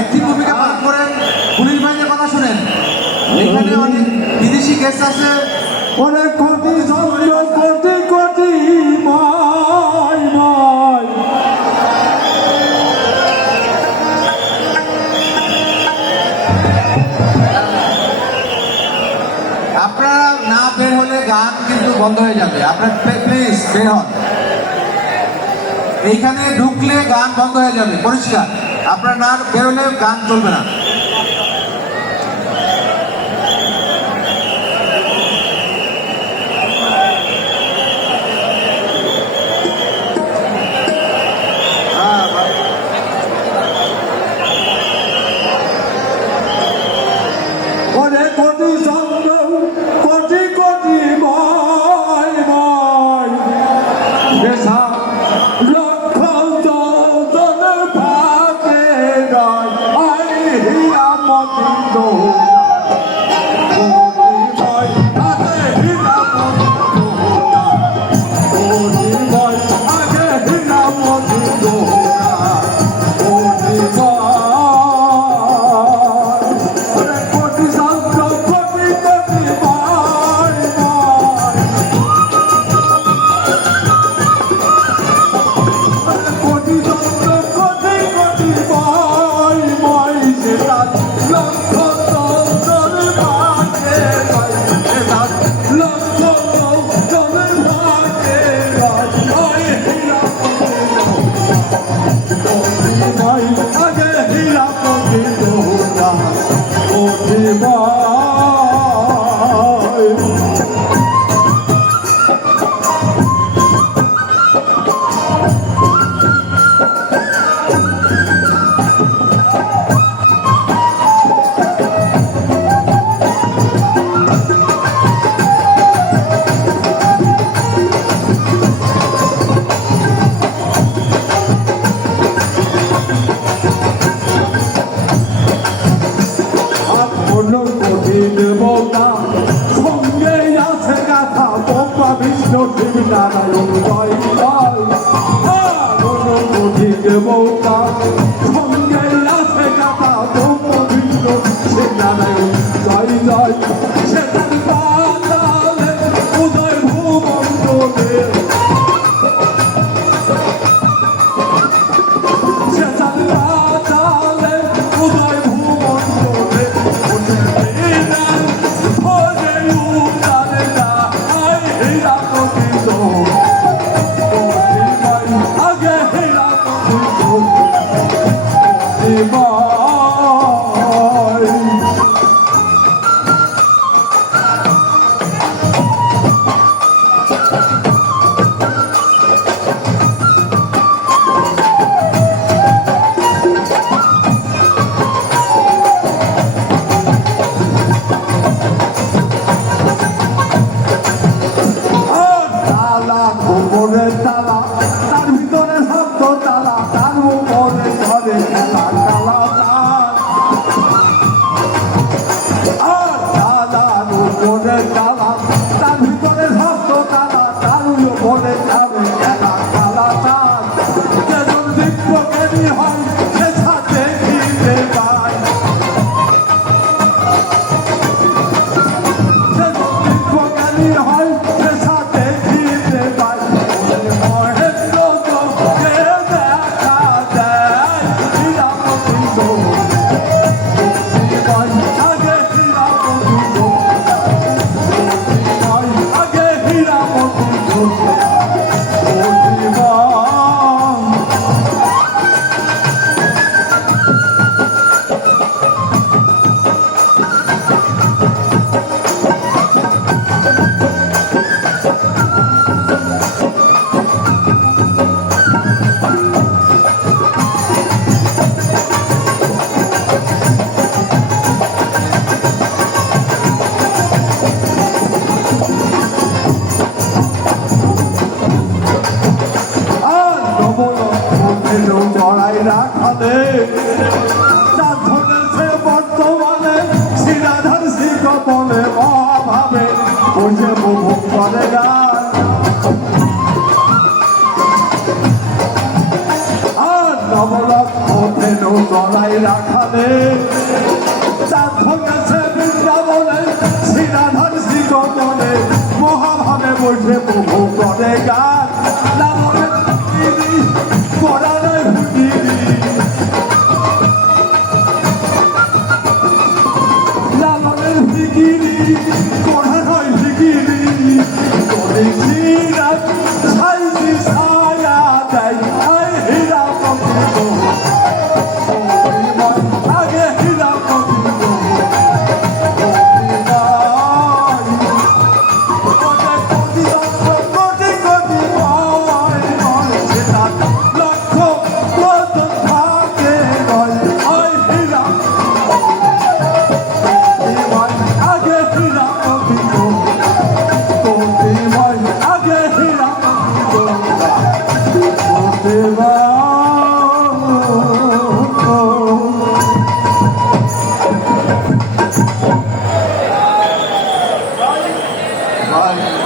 একটি ভূমিকা পালন করেন। পুলিশ ভাইদের কথা শুনেন, এখানে অনেক বিদেশি গেস্ট আছে, অনেক কোটি চন্দ্র কোটি কোটি মাই মাই। আপনারা না বের হলে গান কিন্তু বন্ধ হয়ে যাবে। আপনার প্লিজ বের হন, এইখানে ঢুকলে গান বন্ধ হয়ে যাবে পরিষ্কার। আপনারা না বের হলে গান চলবে না। অনেক কোটি চন্দ্র কোটি কোটি মাই মাই। বেশা লক্ষ জনের ভাগে গায় আই হিয়া মতিন্দ। সঙ্গে আছে গাথা বোম্বা বিষ্ণু নারায়ণ জয় জয়। কোটি দেবতা সঙ্গে আছে গাথা বোম্বা বিষ্ণু নারায়ণ জয় জয়। সেখান পাতালে উদয় ভূমণ্ডলে, সেখান পাতালে উদয় ভূমণ্ডলে। তার ভিতরে শব্দ তালা, তার উপরে ধরে খেলা তালা আর তালার উপরে তালা, তার ভিতরে শব্দ তালা, তার উপরে ধরে খেলা তালা চাল। যেজন দিব্যজ্ঞানী হয় সে সাথে দিতে পায়, যেজন দিব্যজ্ঞানী হয় সে সাথে দিতে পায়। রাখালে যা ধরেছে বর্তমানে শিরাধার শিখ বলে মহাভাবে বসে উপভোগ করে গান। আর নবলক ওঠেনো চলাই রাখালে চাঁদ ভঙ্গেছে বৃন্দাবনে শ্রীরাধার শ্রীচন্দনে মহাভাবে বসে প্রভু করে গান লালনের ভিকিরি করা নাই ভিকিরি লালনের ভিকিরি করা নয় ভিকিরি করে শ্রীরাধ সাইজি ছায়া দেয় আয় হীরা কবিন্দ আগে হীরা কবিন্দ ভাই